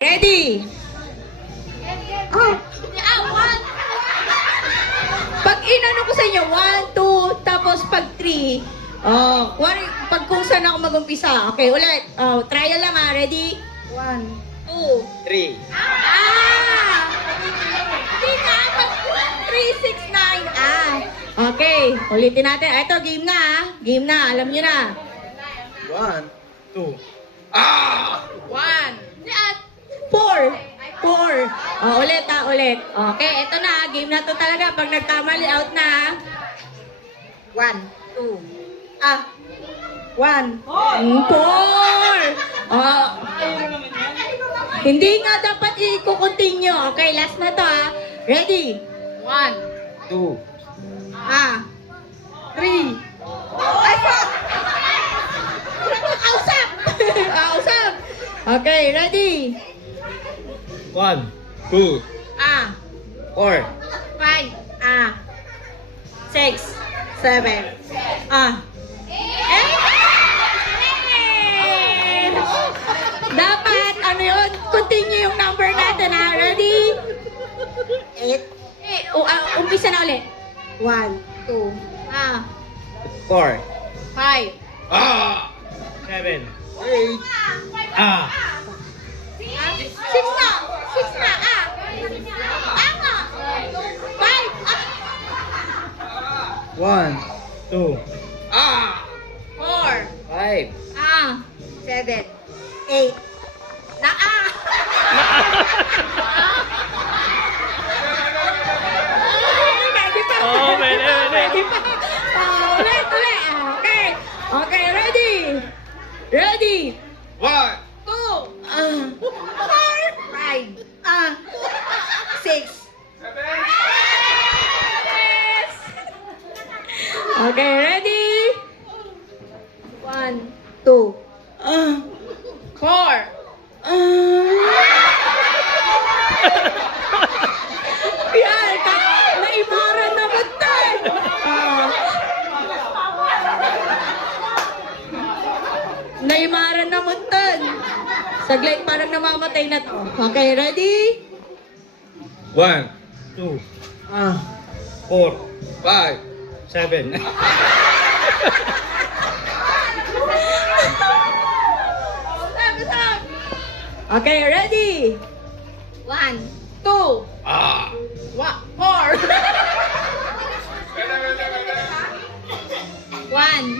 Ready? Oh. Pag inano ko sa inyo, 1, 2, tapos pag 3, pag kung saan ako mag-umpisa. Okay, ulit. Trial lang ha. Ready? 1, 2, 3. Hindi na. 3, 6, 9. Okay, ulitin natin. Ito, game na ha. Game na. Alam nyo na. 1, 2. 1, 4. Ulit. Okay, ito na. Game na to talaga. Pag nagkamali, out na. 1, 2. 1, 4. Hindi nga dapat i-continue. Okay, last na to ha. Ready? 1, 2. 3. Kausap. Okay, ready? 1, 2, 4. 5, 6, 7, Dapat, ano yun? Continue yung number natin, ha? Ready? 8. Umpisa na ulit. 1, 2, 4. 5, 7. 8. 6 na! 5, 1, 2, 4, 5. 7, 8. Ready pa. Ready pa. Ulit. Okay, ready? 1. 2, 4, 5, 6. Okay, ready? 1, 2, 4. Yan, naimaran naman tayo. Naimaran naman tayo. Saglit, parang namamatay na to. Okay, ready? 1, 2, 4, 5, 7. Stop. Okay, ready? 1, 2, 4. One.